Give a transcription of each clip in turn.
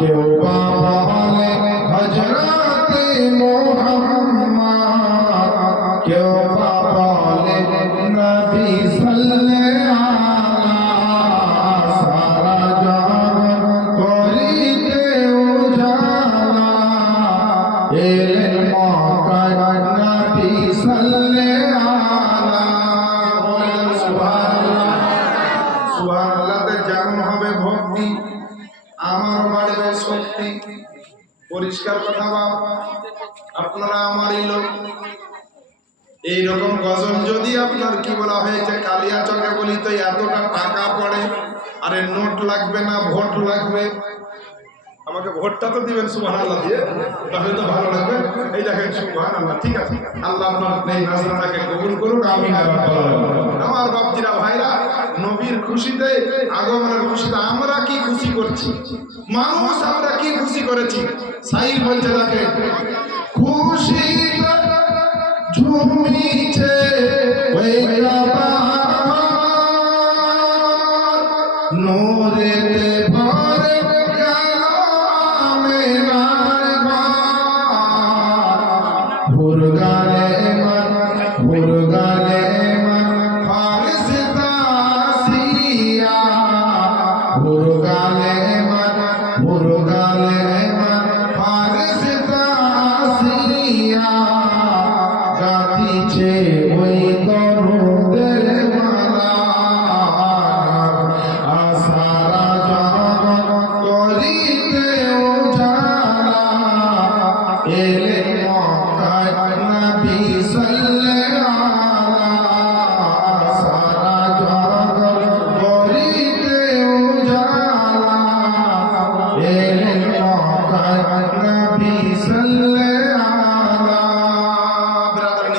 কেউ বা বলে হযরতে মুহাম্মদ কেউ বা বলে নবী সারা জগৎ করিতে উজালা এলেন মক্কায় নবী সাল্লাল্লাহু বলেন সুবহানাল্লাহ সুবহানাল্লাহতে যেমন হবে ভক্তি আমার বাড়বে শক্তি পরিষ্কার কথা বাবা, আপনারা আমারই লোক। এইরকম গজল যদি আপনার কি বলা হয়েছে, কালিয়া চকে বলি তো এতটা টাকা পড়ে, আরে নোট লাগবে না, ভোট লাগবে। আমাকে ভোটটা তো দিবেন সুবহান আল্লাহ দিয়ে তাহলে তো ভালো লাগবে। এই দেখেন সুবহান আল্লাহ ঠিক আছে। আল্লাহ আপনার এই নাজরাটাকে কবুল করুক আমি আমার বাপজিরা ভাইরা, নবীর খুশিতে, আগমনের খুশিতে আমরা কি করছি। মানুষ আমরা কি খুশি করেছি? সাইর বলছে দেখে খুশি ঝুমিছে নোরেতে ভরে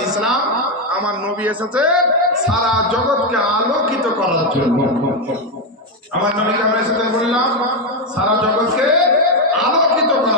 ইসলাম আমার নবী এসেছে সারা জগৎকে আলোকিত করার জন্য। আমার নবী কেমন এসেছেন বললাম? সারা জগৎকে আলোকিত করার